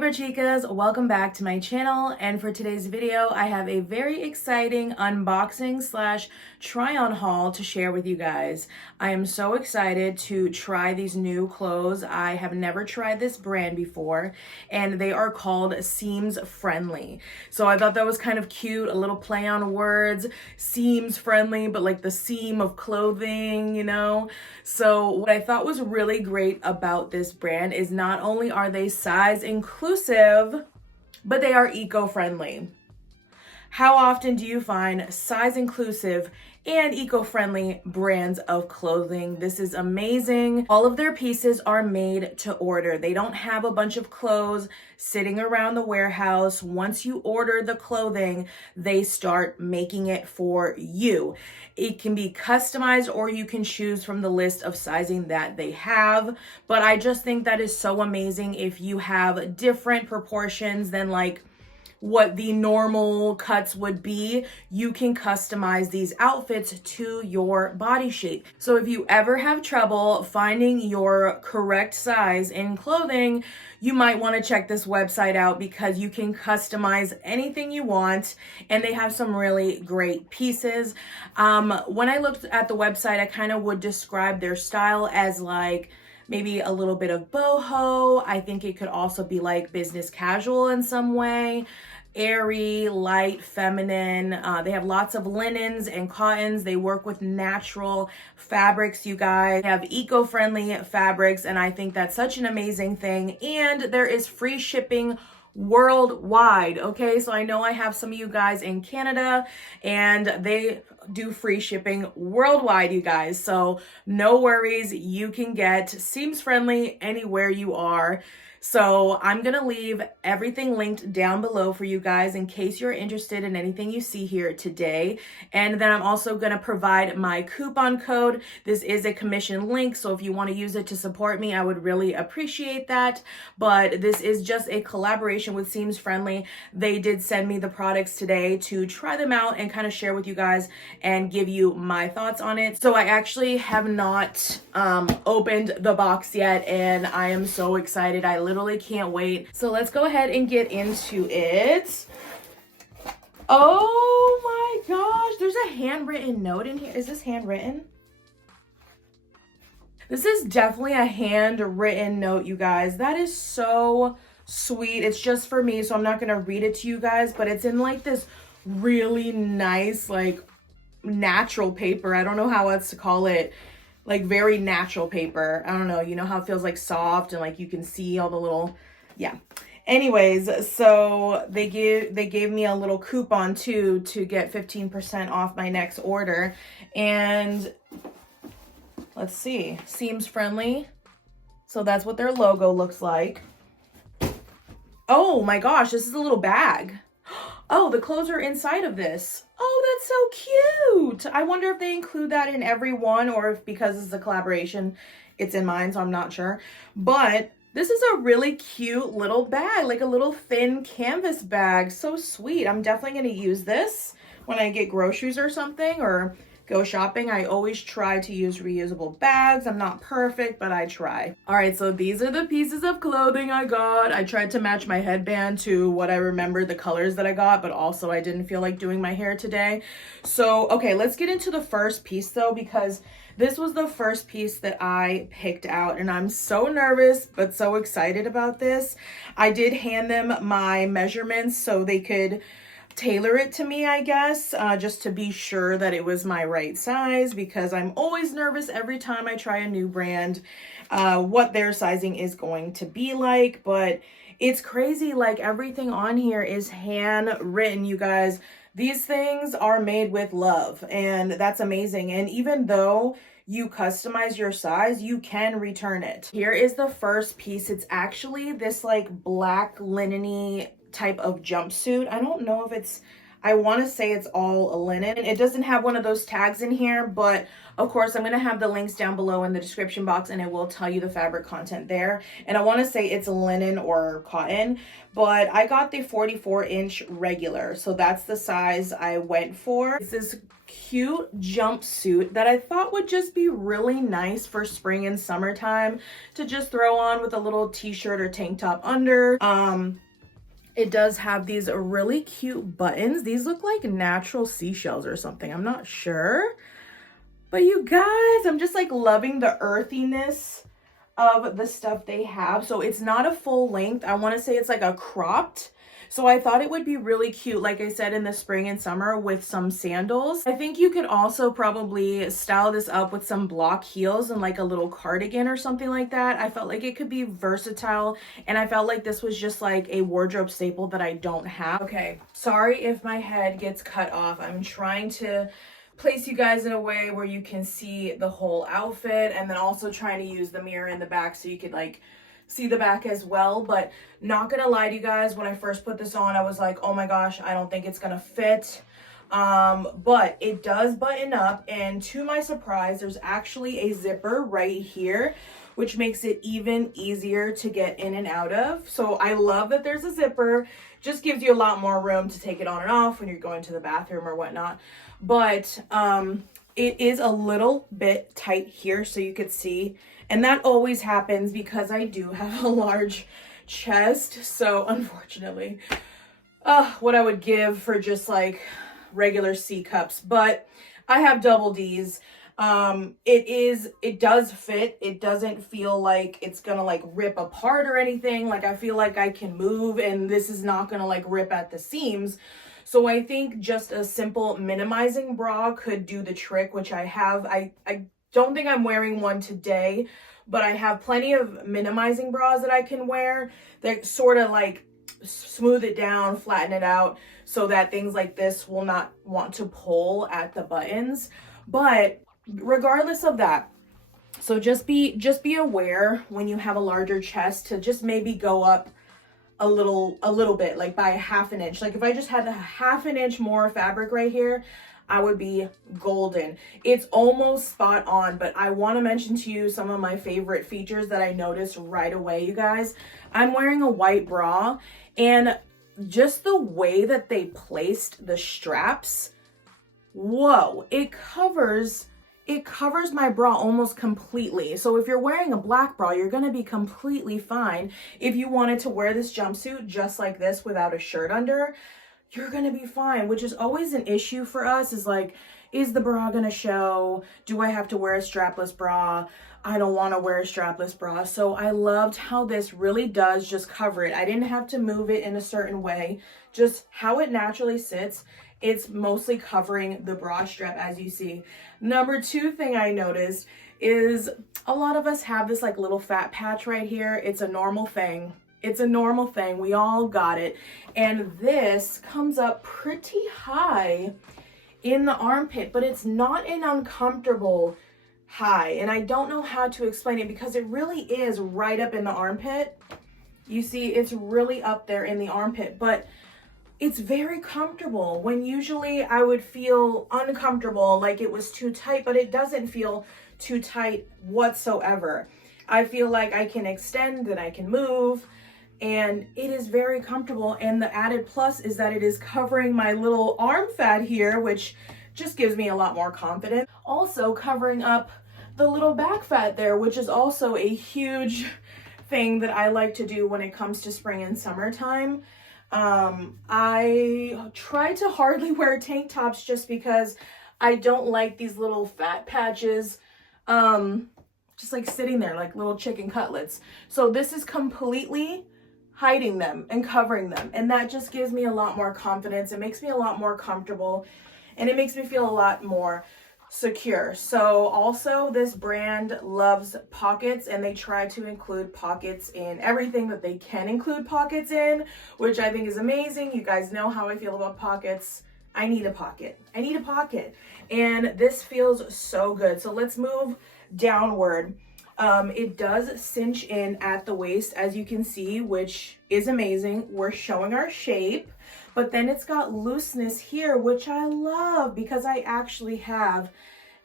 BROCHIKAS, welcome back to my channel, and for today's video I have a very exciting unboxing slash try on haul to share with you guys. I am so excited to try these new clothes. I have never tried this brand before and they are called SeamsFriendly. So I thought that was kind of cute, a little play on words, seams friendly, but like the seam of clothing, you know? So what I thought was really great about this brand is not only are they size inclusive, but they are eco-friendly. How often do you find size inclusive and eco-friendly brands of clothing? This is amazing. All of their pieces are made to order. They don't have a bunch of clothes sitting around the warehouse. Once you order the clothing, they start making it for you. It can be customized or you can choose from the list of sizing that they have. But I just think that is so amazing if you have different proportions than like what the normal cuts would be. You can customize these outfits to your body shape. So if you ever have trouble finding your correct size in clothing, you might want to check this website out because you can customize anything you want and they have some really great pieces. When I looked at the website, I kind of would describe their style as like maybe a little bit of boho. I think it could also be like business casual in some way. Airy, light, feminine. They have lots of linens and cottons. They work with natural fabrics, you guys. They have eco-friendly fabrics, and I think that's such an amazing thing. And there is free shipping worldwide. Okay, so I know I have some of you guys in Canada and they do free shipping worldwide, you guys. So no worries, you can get SeamsFriendly anywhere you are. So I'm gonna leave everything linked down below for you guys in case you're interested in anything you see here today. And then I'm also gonna provide my coupon code. This is a commission link, so if you wanna use it to support me, I would really appreciate that. But this is just a collaboration with SeamsFriendly. They did send me the products today to try them out and kind of share with you guys and give you my thoughts on it. So I actually have not opened the box yet and I am so excited. I literally can't wait. So let's go ahead and get into it. Oh my gosh, there's a handwritten note in here. Is this handwritten? This is definitely a handwritten note, you guys. That is so sweet. It's just for me, so I'm not gonna read it to you guys, but it's in like this really nice, like natural paper. I don't know how else to call it. Like very natural paper. I don't know, you know how it feels like soft and like you can see all the little, yeah. Anyways, so they gave me a little coupon too to get 15% off my next order. And let's see, SeamsFriendly. So that's what their logo looks like. Oh my gosh, this is a little bag. Oh, the clothes are inside of this. Oh, that's so cute. I wonder if they include that in every one or if because it's a collaboration, it's in mine, so I'm not sure. But this is a really cute little bag, like a little thin canvas bag. So sweet. I'm definitely going to use this when I get groceries or something or go shopping. I always try to use reusable bags. I'm not perfect, but I try. All right, so these are the pieces of clothing I got. I tried to match my headband to what I remember the colors that I got, but also I didn't feel like doing my hair today. So, okay, let's get into the first piece though, because this was the first piece that I picked out and I'm so nervous, but so excited about this. I did hand them my measurements so they could tailor it to me, I guess, just to be sure that it was my right size because I'm always nervous every time I try a new brand, what their sizing is going to be like. But it's crazy, like everything on here is handwritten, you guys. These things are made with love and that's amazing. And even though you customize your size, you can return it. Here is the first piece. It's actually this like black linen-y type of jumpsuit. I don't know if it's, I want to say it's all linen. It doesn't have one of those tags in here, but of course I'm going to have the links down below in the description box, and it will tell you the fabric content there. And I want to say it's linen or cotton, but I got the 44-inch regular, so that's the size I went for. It's this cute jumpsuit that I thought would just be really nice for spring and summertime to just throw on with a little t-shirt or tank top under. It does have these really cute buttons. These look like natural seashells or something. I'm not sure. But you guys, I'm just like loving the earthiness of the stuff they have. So it's not a full length. I want to say it's like a cropped. So I thought it would be really cute, like I said, in the spring and summer with some sandals. I think you could also probably style this up with some block heels and like a little cardigan or something like that. I felt like it could be versatile, and I felt like this was just like a wardrobe staple that I don't have. Okay, sorry if my head gets cut off. I'm trying to place you guys in a way where you can see the whole outfit, and then also trying to use the mirror in the back so you could like see the back as well. But not gonna lie to you guys, when I first put this on, I was like, oh my gosh, I don't think it's gonna fit. But it does button up, and to my surprise, there's actually a zipper right here, which makes it even easier to get in and out of. So I love that there's a zipper. Just gives you a lot more room to take it on and off when you're going to the bathroom or whatnot. But it is a little bit tight here, so you could see. And that always happens because I do have a large chest. So unfortunately, what I would give for just like regular C cups, but I have double D's. It does fit. It doesn't feel like it's gonna like rip apart or anything. Like I feel like I can move, and this is not gonna like rip at the seams. So I think just a simple minimizing bra could do the trick, which I have. I don't think I'm wearing one today, but I have plenty of minimizing bras that I can wear that sort of like smooth it down, flatten it out, so that things like this will not want to pull at the buttons. But regardless of that, so just be aware when you have a larger chest to just maybe go up a little bit, like by a half an inch. Like if I just had a half an inch more fabric right here, I would be golden. It's almost spot on, but I want to mention to you some of my favorite features that I noticed right away, you guys. I'm wearing a white bra, and just the way that they placed the straps, whoa, it covers my bra almost completely. So if you're wearing a black bra, you're going to be completely fine. If you wanted to wear this jumpsuit just like this without a shirt under, you're going to be fine, which is always an issue for us, is like, is the bra going to show? Do I have to wear a strapless bra? I don't want to wear a strapless bra. So I loved how this really does just cover it. I didn't have to move it in a certain way, just how it naturally sits. It's mostly covering the bra strap, as you see. Number two thing I noticed is a lot of us have this like little fat patch right here. It's a normal thing. It's a normal thing. We all got it. And this comes up pretty high in the armpit, but it's not an uncomfortable high. And I don't know how to explain it because it really is right up in the armpit. You see, it's really up there in the armpit, but it's very comfortable, when usually I would feel uncomfortable, like it was too tight, but it doesn't feel too tight whatsoever. I feel like I can extend and I can move, and it is very comfortable. And the added plus is that it is covering my little arm fat here, which just gives me a lot more confidence. Also covering up the little back fat there, which is also a huge thing that I like to do when it comes to spring and summertime. I try to hardly wear tank tops just because I don't like these little fat patches just like sitting there like little chicken cutlets. So this is completely hiding them and covering them, and that just gives me a lot more confidence. It makes me a lot more comfortable, and it makes me feel a lot more secure. So also, this brand loves pockets, and they try to include pockets in everything that they can include pockets in, which I think is amazing. You guys know how I feel about pockets. I need a pocket. I need a pocket. And this feels so good. So let's move downward. It does cinch in at the waist, as you can see, which is amazing. We're showing our shape, but then it's got looseness here, which I love because I actually have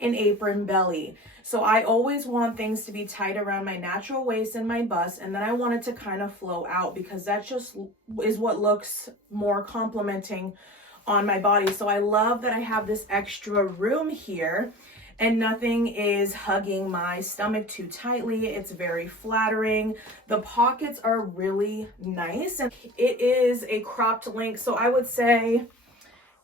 an apron belly. So I always want things to be tight around my natural waist and my bust, and then I want it to kind of flow out because that just is what looks more complimenting on my body. So I love that I have this extra room here and nothing is hugging my stomach too tightly. It's very flattering. The pockets are really nice, and it is a cropped length. So I would say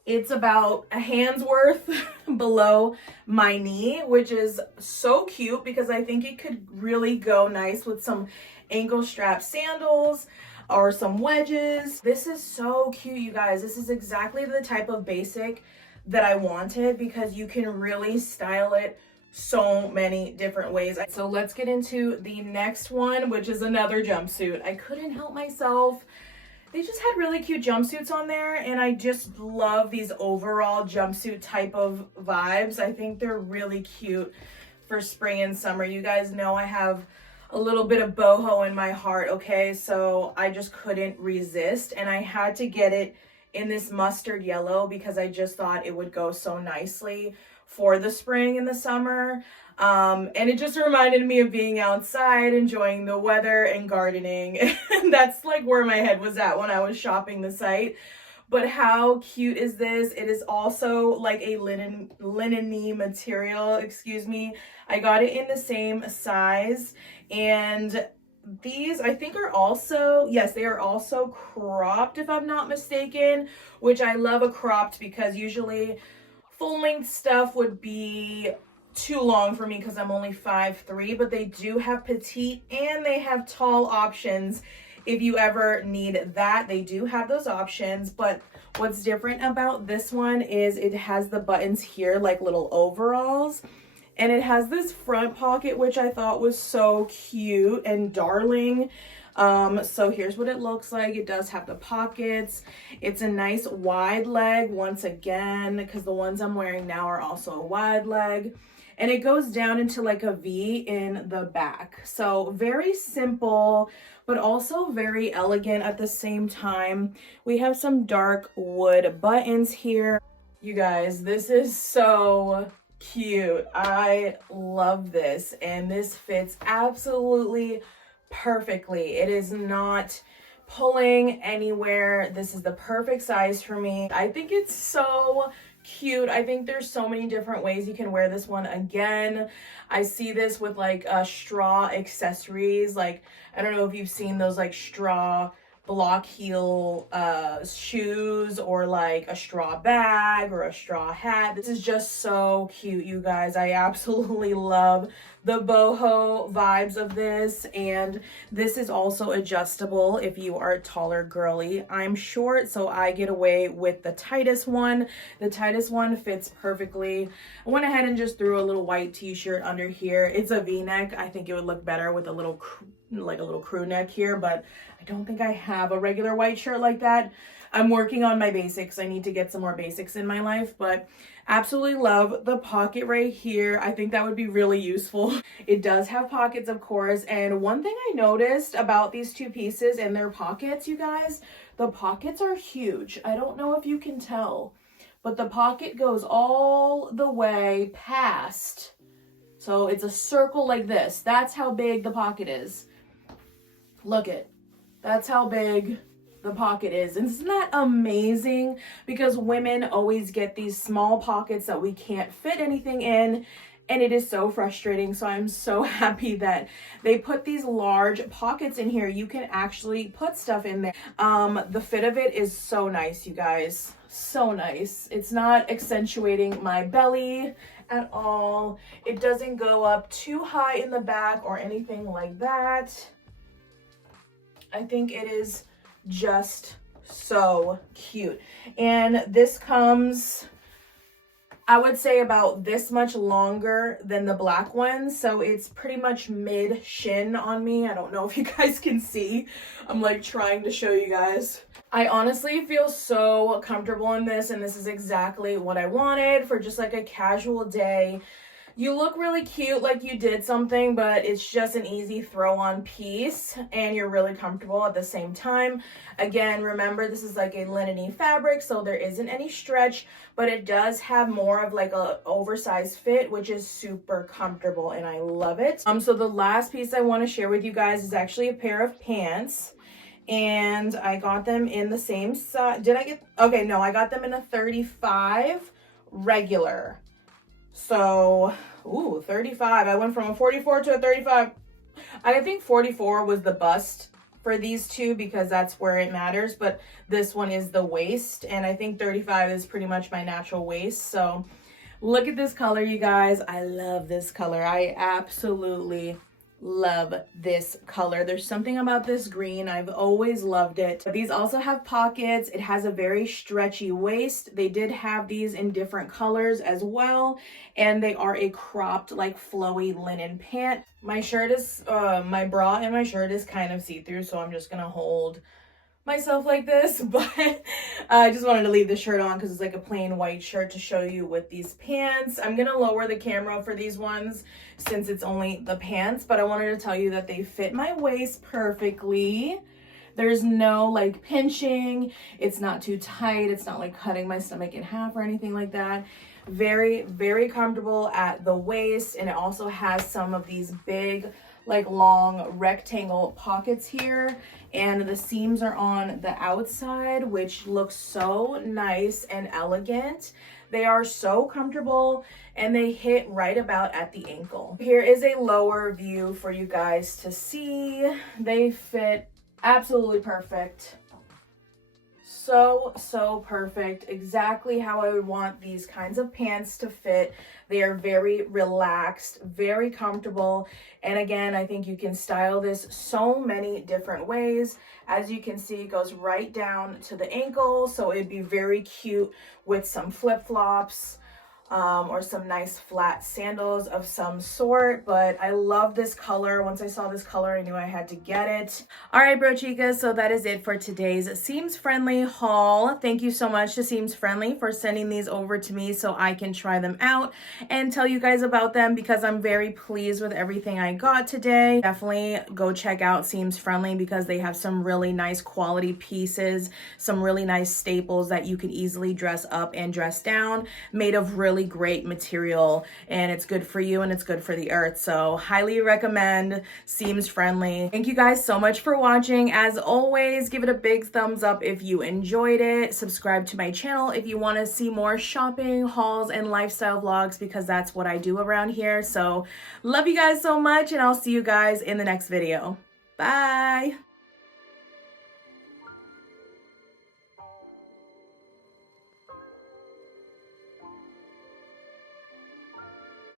it's about a hand's worth below my knee, which is so cute because I think it could really go nice with some ankle strap sandals or some wedges. This is so cute, you guys. This is exactly the type of basic that I wanted because you can really style it so many different ways. So let's get into the next one, which is another jumpsuit. I couldn't help myself. They just had really cute jumpsuits on there, and I just love these overall jumpsuit type of vibes. I think they're really cute for spring and summer. You guys know I have a little bit of boho in my heart, okay? So I just couldn't resist, and I had to get it in this mustard yellow because I just thought it would go so nicely for the spring and the summer. And it just reminded me of being outside, enjoying the weather and gardening. And that's like where my head was at when I was shopping the site. But how cute is this? It is also like a linen-y material, excuse me. I got it in the same size, and these I think are also, yes, they are also cropped if I'm not mistaken, which I love a cropped because usually full length stuff would be too long for me because I'm only 5'3", but they do have petite and they have tall options. If you ever need that, they do have those options. But what's different about this one is it has the buttons here like little overalls, and it has this front pocket, which I thought was so cute and darling. So here's what it looks like. It does have the pockets. It's a nice wide leg once again, because the ones I'm wearing now are also a wide leg. And it goes down into like a V in the back. So very simple, but also very elegant at the same time. We have some dark wood buttons here. You guys, this is so cute. I love this, and this fits absolutely perfectly. It is not pulling anywhere. This is the perfect size for me. I think it's so cute. I think there's so many different ways you can wear this one. Again, I see this with like straw accessories. Like, I don't know if you've seen those like straw block heel shoes, or like a straw bag or a straw hat. This is just so cute, you guys. I absolutely love the boho vibes of this, and this is also adjustable if you are a taller girly. I'm short, so I get away with the tightest one. The tightest one fits perfectly. I went ahead and just threw a little white t-shirt under here. It's a v-neck. I think it would look better with a little crew neck here, but I don't think I have a regular white shirt like that. I'm working on my basics. I need to get some more basics in my life, but absolutely love the pocket right here. I think that would be really useful. It does have pockets, of course, and one thing I noticed about these two pieces and their pockets, you guys, the pockets are huge. I don't know if you can tell, but the pocket goes all the way past. So it's a circle like this. That's how big the pocket is. Look it. That's how big the pocket is. And isn't that amazing? Because women always get these small pockets that we can't fit anything in, and it is so frustrating. So I'm so happy that they put these large pockets in here. You can actually put stuff in there. The fit of it is so nice, you guys. So nice. It's not accentuating my belly at all. It doesn't go up too high in the back or anything like that. I think it is just so cute. And this comes, I would say, about this much longer than the black one. So it's pretty much mid shin on me. I don't know if you guys can see. I'm like trying to show you guys. I honestly feel so comfortable in this, and this is exactly what I wanted for just like a casual day. You look really cute, like you did something, but it's just an easy throw-on piece, and you're really comfortable at the same time. Again, remember, this is like a linen-y fabric, so there isn't any stretch, but it does have more of like a oversized fit, which is super comfortable, and I love it. So the last piece I want to share with you guys is actually a pair of pants, and I got them in the same size. Okay, no, I got them in a 35 regular. So, ooh, 35. I went from a 44 to a 35. I think 44 was the bust for these two because that's where it matters. But this one is the waist. And I think 35 is pretty much my natural waist. So, look at this color, you guys. I love this color. I absolutely love this color. There's something about this green. I've always loved it. These also have pockets. It has a very stretchy waist. They did have these in different colors as well, and they are a cropped, like flowy linen pant. My shirt is my bra and my shirt is kind of see-through, so I'm just gonna hold myself like this, but I just wanted to leave the shirt on because it's like a plain white shirt to show you with these pants. I'm gonna lower the camera for these ones since it's only the pants, but I wanted to tell you that they fit my waist perfectly. There's no like pinching, it's not too tight, it's not like cutting my stomach in half or anything like that. Very, very comfortable at the waist, and it also has some of these big like long rectangle pockets here, and the seams are on the outside, which looks so nice and elegant. They are so comfortable, and they hit right about at the ankle. Here is a lower view for you guys to see. They fit absolutely perfect. So perfect, exactly how I would want these kinds of pants to fit. They are very relaxed, very comfortable, and again, I think you can style this so many different ways. As you can see, it goes right down to the ankle, so it'd be very cute with some flip-flops, or some nice flat sandals of some sort. But I love this color. Once I saw this color, I knew I had to get it. All right, BROCHIKAS, so that is it for today's SeamsFriendly haul. Thank you so much to SeamsFriendly for sending these over to me so I can try them out and tell you guys about them, because I'm very pleased with everything I got today. Definitely go check out SeamsFriendly because they have some really nice quality pieces, some really nice staples that you can easily dress up and dress down, made of really great material, and it's good for you and it's good for the earth. So highly recommend SeamsFriendly. Thank you guys so much for watching. As always, give it a big thumbs up if you enjoyed it. Subscribe to my channel if you want to see more shopping, hauls, and lifestyle vlogs, because that's what I do around here. So love you guys so much, and I'll see you guys in the next video. Bye.